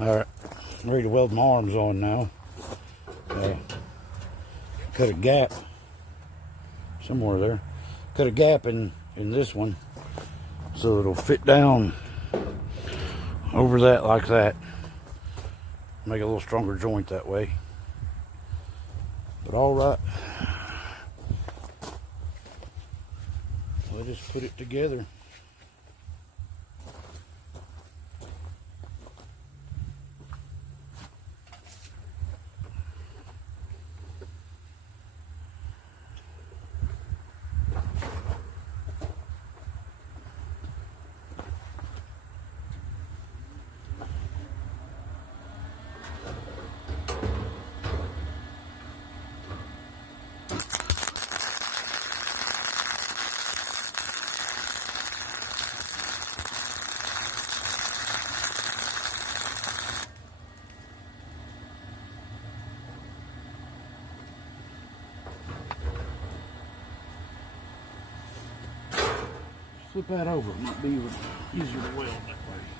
Alright, I'm ready to weld my arms on now. Cut a gap somewhere there. Cut a gap in this one so it'll fit down over that like that. Make a little stronger joint that way. But alright. Let us put it together. Flip that over, it might be easier to weld that way.